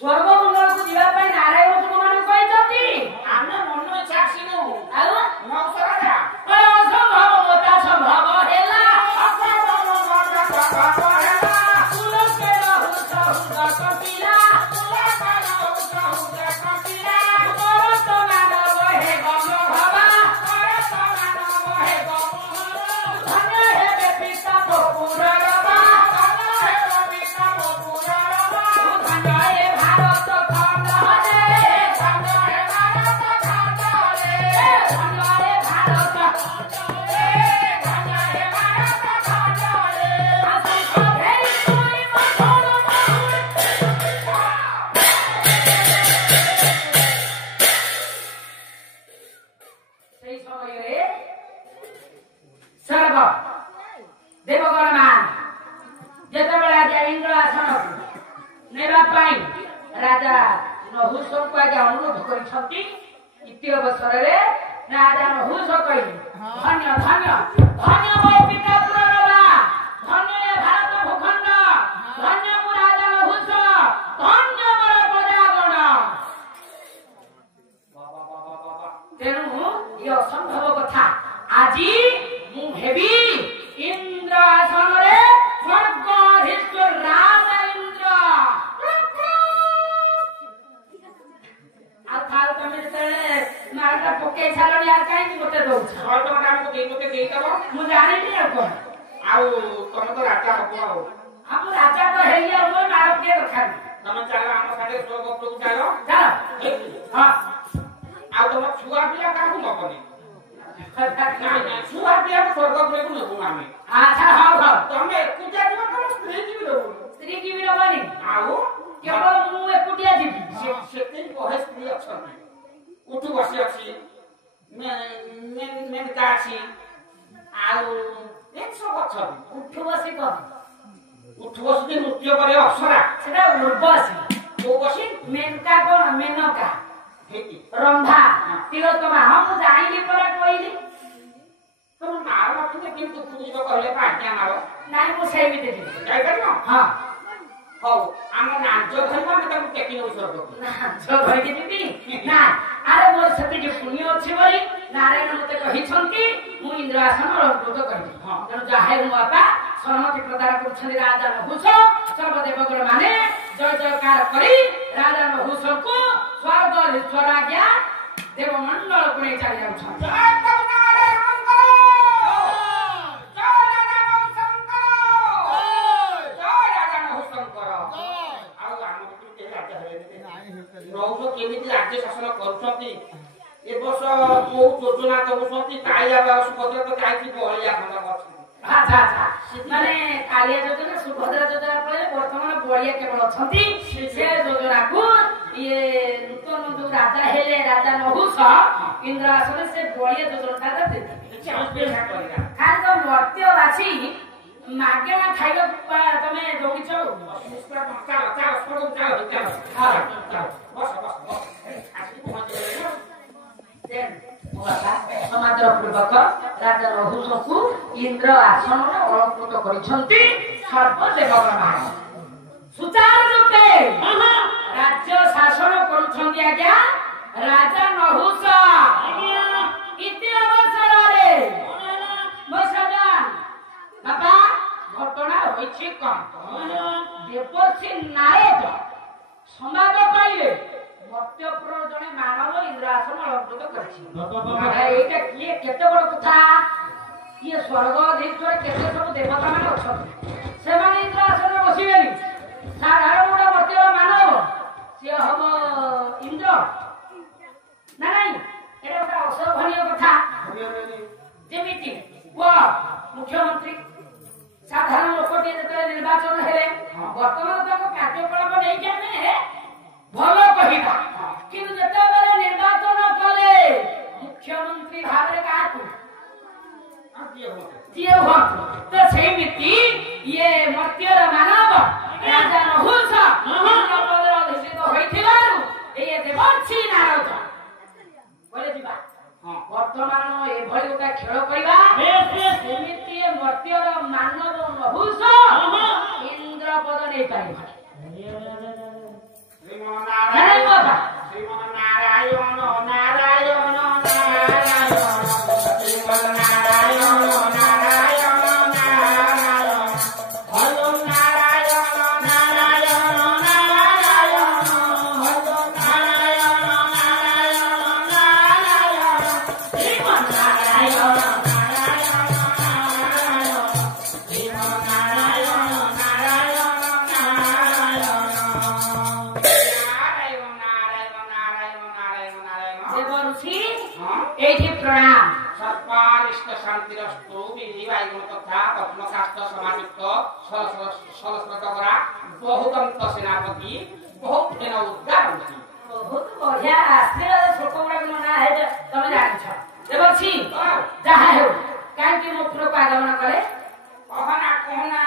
स्वर्ग मंडल को जीवा पाई नारायण तुम मान कहते आमे मन इच्छा आसिनु आउ मौसा राजा अरे असंभव मोता संभव हेला सुनो के रहु सहु कपिला मुख्यमंत्री साधारण लोक निर्वाचन हेले बर्तमान कार्यकलाप नहीं भल कहवा कि निर्वाचन कले मुख्यमंत्री भाव तो सेमिति ये मर्त्यर मानव राजा नहुष पदर अधिष्ठित होइथिबारु ए देवर्षि नारद बोले दिबा वर्तमान ए भली गोटा खेल करबा सेमिति मर्त्यर मानव नहुष इंद्र पद नै पाइबा ଶାନ୍ତିରସ୍ତୁ ବିଧି ବାଇଗଣ ତଥା ପଦ୍ମଶାସ୍ତ୍ର ସମାଯୁକ୍ତ ସହସ୍ରଗରା ବହୁଦନ୍ତ ସେନାପତି ବହୁତ ଫେନ ଉଦ୍ଗାର ହେଉଛି। ବହୁତ ବଢିଆ ଆଶୀର୍ବାଦ ଛୋଟ ଗୁଡାକ ନା ହେଲେ ତମେ ଜାଣିଛ ଦେବଛି ଯାହା ହେଉ କାହିଁକି ମୋ ପୁଅକୁ ଆଗମନ କଲେ? କହନା କହନା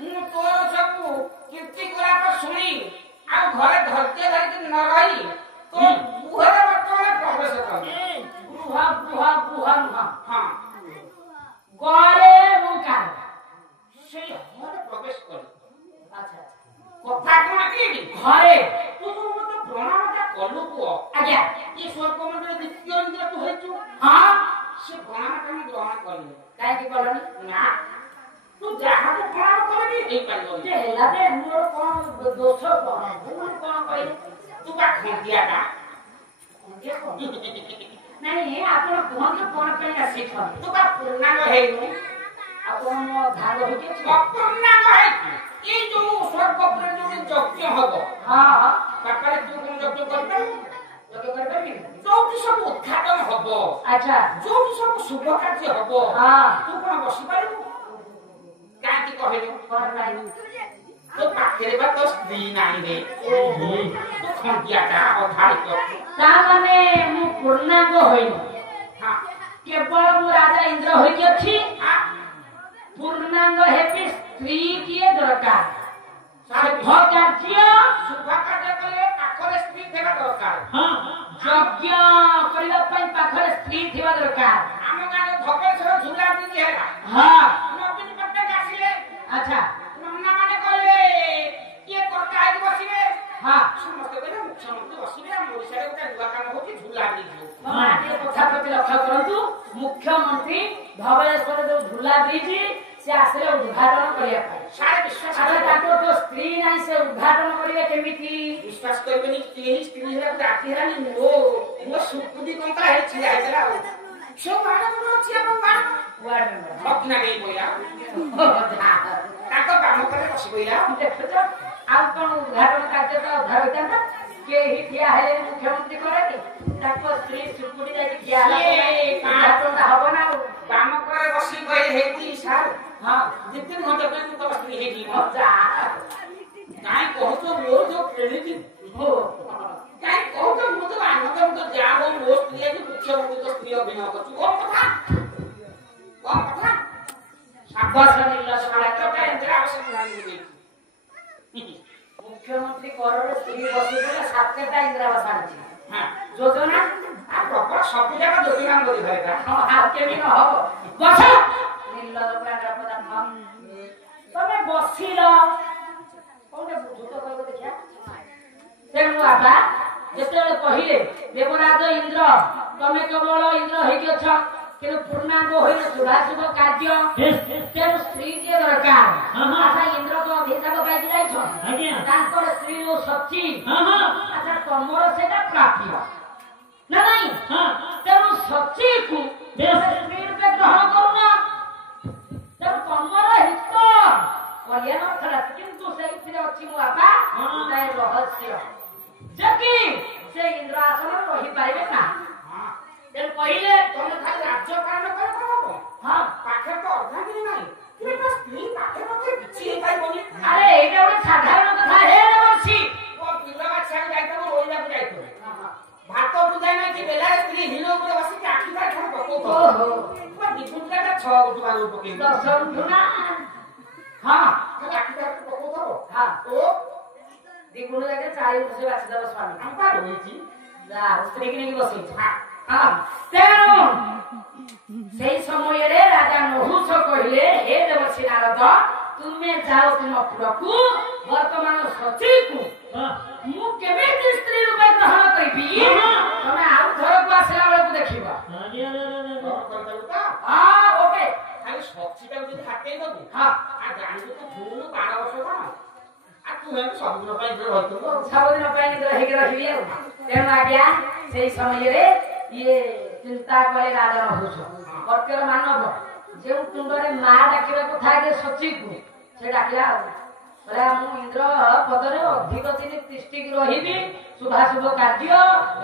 ମୁଁ ତୋର ସବୁ କୀର୍ତ୍ତି ଗୁରାକ ଶୁଣି ଆଉ ଘରେ ଧୈର୍ଯ୍ୟ ଧରିକି ନ ରହି ତୋ ଗୁହରେ ବର୍ତ୍ତମାନ ପ୍ରବେଶ କଲି। ଗୁହ ଗୁହ ଗୁହ ନୁହଁ ହଁ ଗଳେ ମୁଁ କାଳ ସେଇ ଘରେ ପ୍ରବେଶ କଲି। ଆଚ୍ଛା କଥା କଣ କି ଘରେ ତୁ ଯୋଉ ମତେ ପ୍ରଣାମଟା କଲୁ ପୁଅ ଆଜ୍ଞା ଏ ସ୍ୱର୍ଗ ମଣ୍ଡଳ ଦ୍ୱିତୀୟ ଇନ୍ଦ୍ର ତୁ ହେଇଛୁ ହଁ ସେ ପ୍ରଣାମଟା ମୁଁ ଗ୍ରହଣ କରିଲି। କାହିଁକି କଲନି? ନା ତୁ ଯାହାକୁ ପ୍ରଣାମ କରିବି ହେଇପାରିବନି। ଯେ ହେଲା ଯେ ମୋର କଣ ଦୋଷ କଣ ଭୁଲ କଣ କହିଲେ? ତୁ ବା ଖଣ୍ଡିଆଟା ନାଇଁ ଆପଣ କୁହନ୍ତୁ କଣ ପାଇଁ ଆସିଛନ୍ତି? ତୁ ବା ପୂର୍ଣ୍ଣାଙ୍ଗ ହେଇନୁ ଆପଣ ମୋ ଭାଗ ହେଇକି ଅପୂର୍ଣ୍ଣାଙ୍ଗ ହେଇଛୁ। ଏଇ ଯୋଉ ସ୍ୱର୍ଗପୁରରେ ଯୋଉ ଯଜ୍ଞ ହବ ହଁ ବାପାରେ ତୁ କଣ ଯଜ୍ଞ କରିପାରିବୁ? ଯୋଗ୍ୟ କରିପାରିବି? ଯୋଉଠି ସବୁ ଉଦ୍ଘାଟନ ହବ ଆଚ୍ଛା ଯୋଉଠି ସବୁ ଶୁଭ କାର୍ଯ୍ୟ ହବ ହଁ ତୁ କଣ ବସିପାରିବୁ? କାହିଁକି କହିଲୁ? କଣ ପାଇଁ? ତୋ ପାଖରେ ବା ତୋ ସ୍ତ୍ରୀ ନାହିଁ ରେ। ତୁ ଖଣ୍ଡିଆଟା ଅଧାଳିତ। ତା ମାନେ ମୁଁ ପୂର୍ଣ୍ଣାଙ୍ଗ ହୋଇନି ହଁ କେବଳ ମୁଁ ରାଜା ଇନ୍ଦ୍ର ହୋଇକି ଅଛି। ହଁ ପୂର୍ଣ୍ଣାଙ୍ଗ ହେବି ସ୍ତ୍ରୀ କିଏ ଦରକାର? ଶୁଭ କାର୍ଯ୍ୟ ଶୁଭ କାର୍ଯ୍ୟ କଲେ ପାଖରେ ସ୍ତ୍ରୀ ଥିବା ଦରକାର। ଯଜ୍ଞ କରିବା ପାଇଁ ପାଖରେ ସ୍ତ୍ରୀ ଥିବା ଦରକାର। ଆମ ଗାଁରେ ଧବଳେଶ୍ୱର ଝୁଲା ଦିଦି ହେଲା ହଁ ନବୀନ ପଟ୍ଟନାୟକ ଆସିଲେ ଆଚ୍ଛା ନନା ମାନେ କହିଲେ କିଏ କର୍ତ୍ତା ହେଇକି ବସିବେ? ହଁ ସମସ୍ତେ କହିଲେ ମୁଖ୍ୟମନ୍ତ୍ରୀ ବସିବେ। ଆମ ଓଡ଼ିଶାରେ ଗୋଟେ ନୂଆ କାମ ହଉଛି ଝୁଲା ବ୍ରିଜ। ଟିକେ କଥା ପ୍ରତି ଲକ୍ଷ୍ୟ କରନ୍ତୁ। ମୁଖ୍ୟମନ୍ତ୍ରୀ ଧବଳେଶ୍ୱର ଯୋଉ ଝୁଲା ବ୍ରିଜ ସେ ଆସିଲେ ଉଦ୍ଘାଟନ କରିବା ପାଇଁ। ସାରା ବିଶ୍ୱାସ ଆଚ୍ଛା ତାଙ୍କର ତ ସ୍ତ୍ରୀ ନାହିଁ ସେ ଉଦ୍ଘାଟନ କରିବେ କେମିତି? ବିଶ୍ୱାସ କରିବେନି କେହି ସ୍ତ୍ରୀ ହେଲା ରାତି ହେଲାନି ମୋ ସୁକୁଦି କଙ୍କା ହେଇ ଛିଡ଼ା ହେଇଥିଲା ଆଉ ସେ ବାହାରେ କଣ ଅଛି ଆମ ଗାଁ ୱାର୍ଡ ମେମ୍ବର ରତ୍ନା ଦେଇ ପଇଲା ତାଙ୍କ କାମ କଲେ ବସି ପଇଲା। ଦେଖୁଛ ଆଉ କଣ ଉଦ୍ଘାଟନ କାର୍ଯ୍ୟ ତ ଅଧା ହୋଇଥାନ୍ତା। କେହି ଠିଆ ହେଲେ ମୁଖ୍ୟମନ୍ତ୍ରୀ କରେନି ତାଙ୍କ ସ୍ତ୍ରୀ ସୁକୁଟି ଯାଇକି ଠିଆ ହେଲା ଉଦ୍ଘାଟନଟା ହବ ନା ଆଉ। କାମ କରେ ବସି କହିଲେ ହେଇଛି ସାର୍ ହଁ ଦି ତିନି ଘଣ୍ଟା ପାଇଁ ତୁ ତୋ ସ୍ତ୍ରୀ ହେଇଯିବ। ଯା କାହିଁ କହୁଛ ମୋର ଯୋଉ ପ୍ରେରିତି କାହିଁ କହୁଛ ମୁଁ ତ ଆନନ୍ଦ ମୁଁ ତ ଯାହା ହଉ ମୋ ସ୍ତ୍ରୀ ଆଜି ମୁଖ୍ୟମନ୍ତ୍ରୀ ତ ସ୍ତ୍ରୀ ଅଭିନୟ କରୁଛୁ କଣ କଥା କଣ କଥା ସାବାସ ନିର୍ଲଜ ମୁଖ୍ୟମନ୍ତ୍ରୀ କରରେ ସ୍ତ୍ରୀ ବସିଥିଲେ 7ଟା ଇନ୍ଦିରାବାସ ଆଣିଛି ଯୋଜନା ସବୁ ଜାଗା ଯୋଜନା କରି ଧରିଲା ଆଉ କେମିତି ହବ? ବସ ନିର୍ଲଜ ପଦାର୍ଥ ତମେ ବସିଲ କୋଉଟେ ବୁଝୁଛ କହିବ ଦେଖିଆ। ତେଣୁ ବାପା ଯେତେବେଳେ କହିଲେ ଦେବରାଜ ଇନ୍ଦ୍ର ତମେ କେବଳ ଇନ୍ଦ୍ର ହେଇକି ଅଛ କିନ୍ତୁ ପୂର୍ଣ୍ଣାଙ୍ଗ ହୋଇନ ଶୁଭାଶୁଭ କାର୍ଯ୍ୟ ତେଣୁ ସ୍ତ୍ରୀ କିଏ ଦରକାର? ଆଚ୍ଛା ଇନ୍ଦ୍ର ତ ଅଭିଶାପ ପାଇକି ଯାଇଛ ତାଙ୍କର ସ୍ତ୍ରୀ ଯୋଉ ସଚୀ ଆଚ୍ଛା ତମର ସେଇଟା ପ୍ରାପ୍ୟ ନା ନାଇଁ? ତେଣୁ ସଚୀକୁ ସ୍ତ୍ରୀ ରୂପେ ଗ୍ରହଣ କରୁନ। ତେଣୁ ତମର ହିତ କଲ୍ୟାଣ ଅର୍ଥ କିନ୍ତୁ ସେଇଥିରେ ଅଛି ମୋ ବାପା ଗୋଟାଏ ରହସ୍ୟ ଯେ କି ସେ ଇନ୍ଦ୍ର ଆସନରେ ରହିପାରିବେ ନା। ତେଣୁ କହିଲେ ତମେ ଖାଲି ରାଜ୍ୟ ପାଳନ କଲେ କଣ ହବ? ହଁ ପାଖରେ ତ ଅର୍ଦ୍ଧାଙ୍ଗିନୀ ନାହିଁ କିନ୍ତୁ ସ୍ତ୍ରୀ ପାଖରେ ମଧ୍ୟ କିଛି ହେଇପାରିବନି। ଆରେ ଏଇଟା ଗୋଟେ ସାଧାରଣ କଥା ହେ ବସି ବିଲ ବାଛିବାକୁ ଯାଇଥିବ ରୋଇବାକୁ ଯାଇଥିବ ଭାତ ବୁଝା ନାହିଁ କି ବେଲାରେ ସ୍ତ୍ରୀ ହିଲ ଉପରେ ବସିକି ଆଖି ତା ଠାରୁ ପକଉଥିବ ଦିପୁଟା 6 ଗୁଠୁ ଆଗକୁ ପକେଇବ 10 ଗୁଠୁ ନା ହଁ ଆଖି ତା ପକଉଥିବ ହଁ ଓ ଦିଗୁଣ ଯାକେ 4 ଗୁଠୁ ବାଛିଦବ ସ୍ୱାମୀ ଆମ ପା ରହିଛି ଯା ସ୍ତ୍ରୀକି ନେଇକି ବସେଇଛ। ତେଣୁ ସେଇ ସମୟରେ ରାଜା ନହୁଷ କହିଲେ ହେ ଦେବର୍ଷି ନାରଦ ତୁମେ ଯାଅ ତୁମ ପୁରକୁ ବର୍ତ୍ତମାନ ସଚୀକୁ ମୁଁ କେମିତି ସ୍ତ୍ରୀ ରୂପେ ଗ୍ରହଣ କରିବି ତମେ ଆଉ ଘରକୁ ଆସିଲା ବେଳକୁ ଦେଖିବ। ଓକେ ଖାଲି ସଚିଟାକୁ ଯଦି ହାତେଇ ଦବୁ ହଁ ଜାଣିବୁ ତୁ ଭୁଲ 12 ବର୍ଷ କଣ ତୁ ଏମିତି ସବୁଦିନ ପାଇଁ ରହିଥିବୁ ସବୁଦିନ ପାଇଁ ହେଇକି ରହିବି ଆଉ। ତେଣୁ ଆଜ୍ଞା ସେଇ ସମୟରେ ଇଏ ଚିନ୍ତା କଲେ ରାଜା ନହୁଷ ବର୍ତ୍ତର ମାନବ ଯେଉଁ ତୁଣ୍ଡରେ ମା ଡାକିବାକୁ ଥାଏ ସଚିକୁ ସେ ଡାକିଲା ଆଉ କହିଲା ମୁଁ ଇନ୍ଦ୍ର ପଦରେ ଅଧିକ ଦିନ ତିଷ୍ଠିକି ରହିବି ଶୁଭାଶୁଭ କାର୍ଯ୍ୟ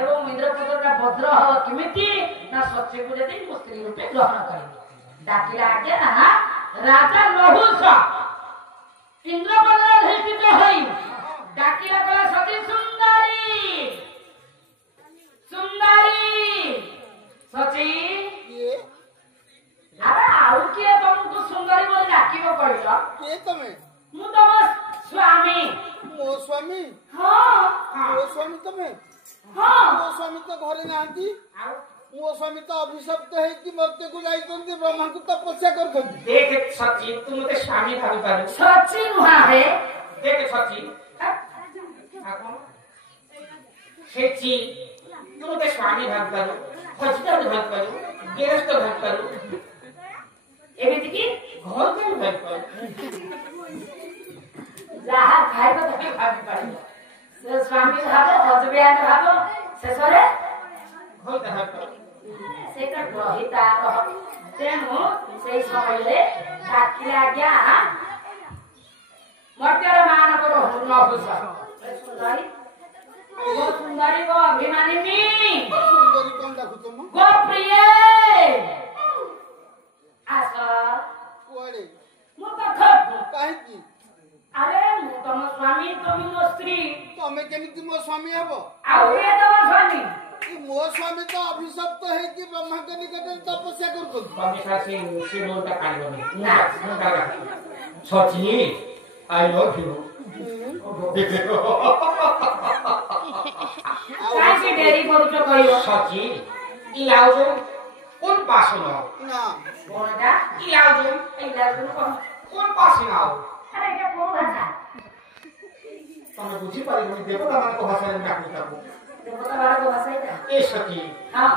ଏବଂ ଇନ୍ଦ୍ର ପଦଟା ଭଦ୍ର ହବ କେମିତି ନା ସଚିକୁ ଯଦି ମୁଁ ସ୍ତ୍ରୀ ରୂପେ ଗ୍ରହଣ କରିବି। डाकिला आज्ञा ना राजा नहुष इंद्रपद अधिष्ठित होई डाकिला कला सती सुंदरी सुंदरी सची अरे आउ किए तुमको सुंदरी बोली डाकिबो पड़ियो के तमे मु तम स्वामी मो स्वामी हां मो स्वामी तमे हां मो स्वामी तो घरे नांती आउ मो स्वामी तो अभिशप्त है कि मरते को जाइतंती ब्रह्मा को तपस्या करथंती देख सची तू मते स्वामी भाबी पारू सची नुहा है देख सची आपण सेची तू मते स्वामी भाबी पारू हजबंड भाबी पारू गेस्ट भाबी पारू एमिति की घर के भाबी पारू जहाँ खाइबो ताके भाबी पारिबो से स्वामी भाबो हजबेंड भाबो शेषरे घर के भाबी पारू सेटा ग्रहिता रह तेणु सेई समयले डाकिला आज्ञा मर्त्यर मानव नहुष सुंदरी ओ सुंदरी गो अभिमानिनी सुंदरी कोन डाकु तुम गो प्रिय आस कुआडे मु कथबु काहे की अरे मु तम स्वामी तुम मो स्त्री तमे केमिति मो स्वामी हबो आउ ए तम स्वामी कि मो स्वामी तो अभिशप्त है कि ब्रह्मा के निकट तपस्या करथंती स्वामी सासी से रोटा काढबो ना ना सची आई लव यू काहे के देरी करूछ कहियो सची इलाउजो कोन पासनो ना कोनटा इलाउजो एला को कोन पासिनो अरे এটা কোন ভাষা तमे बुझी पारिबो देवता मान को भाषा में डाकू ताको দেবতা বারো ভাষা এটা ए सची हां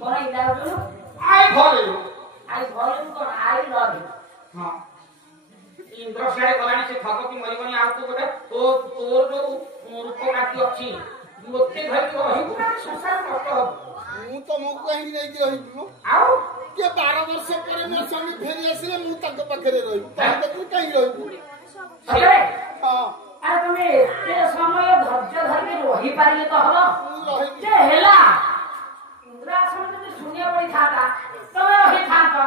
কোন এলা বলো आई भले आई ভলিউম কোন आई लव यू हां इंद्र साडे गलानी से थकती मरिबनी आउ तो गोटे तो तोर जो रूप काटी अछि मोते धरि को रही पूरा संसार नष्ट हो मु तो मो कहीं नहीं की रही मु आउ के 12 वर्ष पर मो स्वामी फेरी आसिले मु तक पाखरे रही तमे तू कहीं रही अरे हां अरे तुमे ए समय धैर्य धरि रही पारिले तो हलो रही जे हेला इंद्रासन तो शून्य पड़ी थाता तमे रही थाता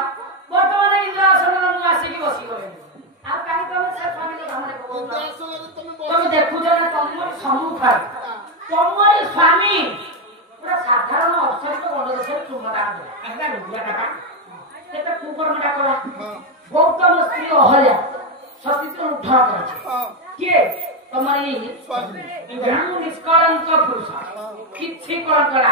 वर्तमान इंद्रासन नु आसी की बसी गले आ काहे तमे से स्वामी के हमरे को तमे देखु जने तमर सम्मुख तमर स्वामी पूरा साधारण अक्षर को गणदेश चुमता एकटा रुपया टाका केते कुकर्मटा कला हां गौतम स्त्री अहल्या सतीत्व उद्धार करे हां के तमरी स्वामी निष्कलंक पुरुष किछि कलंक ना